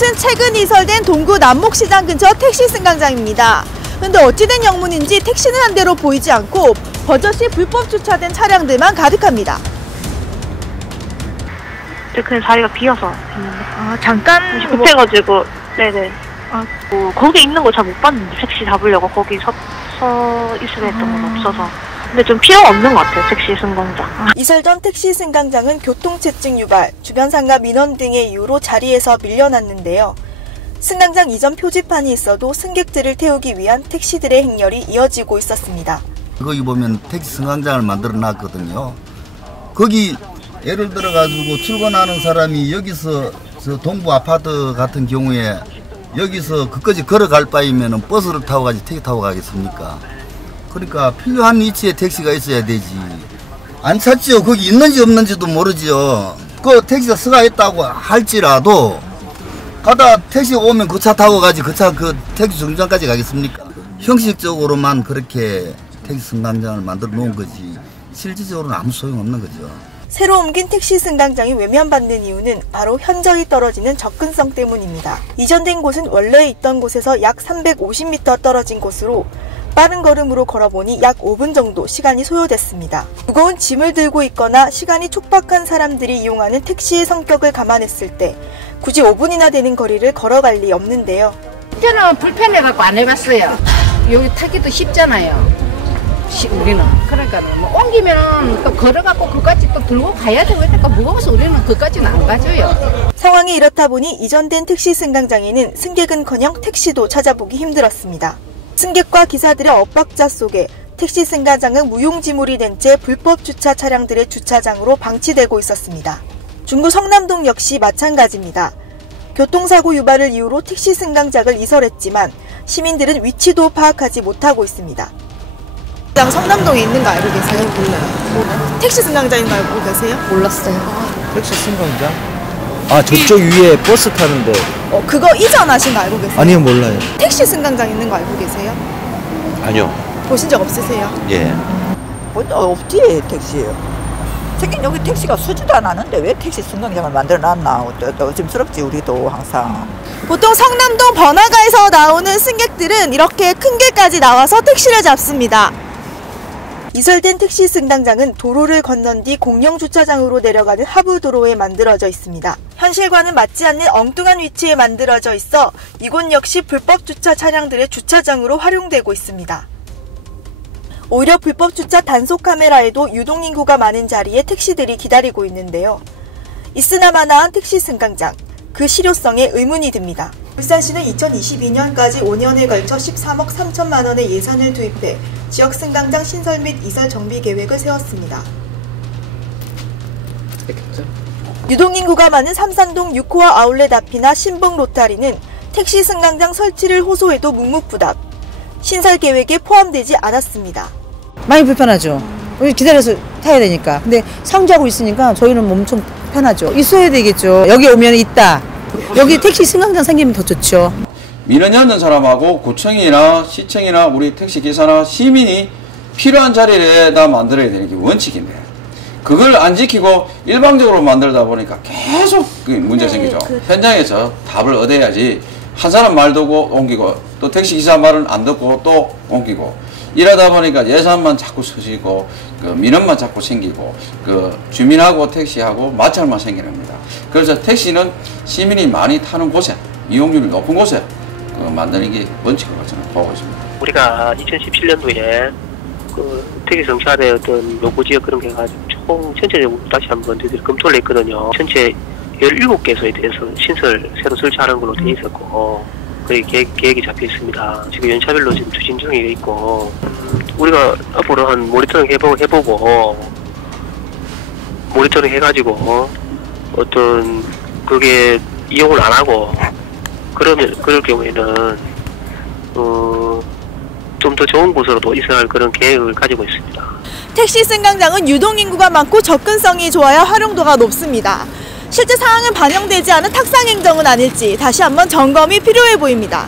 이곳은 최근 이설된 동구 남목시장 근처 택시 승강장입니다. 근데 어찌된 영문인지 택시는 한 대로 보이지 않고 버젓이 불법 주차된 차량들만 가득합니다. 그냥 자리가 비어서 있는데. 아, 잠깐 급해가지고. 네네. 거기 있는 거 잘 못 봤는데, 택시 잡으려고 거기 서 있으려 했던 건 없어서. 근데 좀 필요가 없는 것 같아요, 택시 승강장. 이설전 택시 승강장은 교통체증 유발, 주변 상가 민원 등의 이유로 자리에서 밀려났는데요. 승강장 이전 표지판이 있어도 승객들을 태우기 위한 택시들의 행렬이 이어지고 있었습니다. 거기 보면 택시 승강장을 만들어 놨거든요. 거기 예를 들어 가지고 출근하는 사람이 여기서 저 동부 아파트 같은 경우에 여기서 그까지 걸어갈 바이면은 버스를 타고 가지 택시 타고 가겠습니까? 그러니까 필요한 위치에 택시가 있어야 되지. 안 찾지요. 거기 있는지 없는지도 모르지요. 그 택시가 서가 있다고 할지라도 가다 택시가 오면 그 차 타고 가지 그 택시 정류장까지 가겠습니까? 형식적으로만 그렇게 택시 승강장을 만들어 놓은 거지 실질적으로는 아무 소용없는 거죠. 새로 옮긴 택시 승강장이 외면받는 이유는 바로 현저히 떨어지는 접근성 때문입니다. 이전된 곳은 원래 있던 곳에서 약 350m 떨어진 곳으로 빠른 걸음으로 걸어보니 약 5분 정도 시간이 소요됐습니다. 무거운 짐을 들고 있거나 시간이 촉박한 사람들이 이용하는 택시의 성격을 감안했을 때 굳이 5분이나 되는 거리를 걸어갈 리 없는데요. 저는 불편해갖고 안 해봤어요. 여기 타기도 쉽잖아요. 우리는 그러니까 뭐 옮기면 또 걸어갖고 그까지 또 들고 가야 되고 그러니까 무거워서 우리는 그까지는 안 가져요. 상황이 이렇다 보니 이전된 택시 승강장에는 승객은커녕 택시도 찾아보기 힘들었습니다. 승객과 기사들의 엇박자 속에 택시 승강장은 무용지물이 된 채 불법 주차 차량들의 주차장으로 방치되고 있었습니다. 중구 성남동 역시 마찬가지입니다. 교통사고 유발을 이유로 택시 승강장을 이설했지만 시민들은 위치도 파악하지 못하고 있습니다. 성남동에 있는 거 알고 계세요? 몰라요. 택시 승강장인 거 알고 계세요? 몰랐어요. 택시 승강장? 아, 저쪽 위에 버스 타는데. 그거 이전하신 거 알고 계세요? 아니요, 몰라요. 택시 승강장 있는 거 알고 계세요? 아니요. 보신 적 없으세요? 예. 없지, 택시요. 생긴 여기 택시가 서지도 않았는데 왜 택시 승강장을 만들어놨나 의심스럽지 우리도 항상. 보통 성남동 번화가에서 나오는 승객들은 이렇게 큰 길까지 나와서 택시를 잡습니다. 이설된 택시 승강장은 도로를 건넌 뒤 공영 주차장으로 내려가는 하부도로에 만들어져 있습니다. 현실과는 맞지 않는 엉뚱한 위치에 만들어져 있어 이곳 역시 불법 주차 차량들의 주차장으로 활용되고 있습니다. 오히려 불법 주차 단속 카메라에도 유동인구가 많은 자리에 택시들이 기다리고 있는데요. 있으나 마나한 택시 승강장, 그 실효성에 의문이 듭니다. 울산시는 2022년까지 5년에 걸쳐 13억 3천만 원의 예산을 투입해 지역 승강장 신설 및 이설 정비 계획을 세웠습니다. 유동인구가 많은 삼산동 6호와 아울렛 앞이나 신봉 로타리는 택시 승강장 설치를 호소해도 묵묵부답, 신설 계획에 포함되지 않았습니다. 많이 불편하죠. 우리 기다려서 타야 되니까. 근데 상주하고 있으니까 저희는 엄청 편하죠. 있어야 되겠죠. 여기 오면 있다. 여기 택시 승강장 생기면 더 좋죠. 민원이 없는 사람하고 구청이나 시청이나 우리 택시기사나 시민이 필요한 자리에다 만들어야 되는 게 원칙인데 그걸 안 지키고 일방적으로 만들다 보니까 계속 문제가 생기죠. 현장에서 답을 얻어야지 한 사람 말 듣고 옮기고 또 택시기사 말은 안 듣고 또 옮기고 이러다 보니까 예산만 자꾸 쓰시고 민원만 자꾸 생기고 주민하고 택시하고 마찰만 생기랍니다. 그래서 택시는 시민이 많이 타는 곳에 이용률이 높은 곳에 만드는 게 원칙으로 저는 보고 있습니다. 우리가 2017년도에 택시 정차의 어떤 요구 지역 그런 게 가지고 총 전체적으로 다시 한번 저희들이 검토를 했거든요. 전체 17개소에 대해서 신설 새로 설치하는 걸로 되어 있었고 계획이 잡혀 있습니다. 지금 연차별로 지금 추진 중에 있고 우리가 앞으로 한 모니터링 해보고 모니터링 해가지고 어떤 그게 이용을 안 하고 그럴 경우에는 좀 더 좋은 곳으로도 이사할 그런 계획을 가지고 있습니다. 택시 승강장은 유동인구가 많고 접근성이 좋아야 활용도가 높습니다. 실제 상황은 반영되지 않은 탁상 행정은 아닐지 다시 한번 점검이 필요해 보입니다.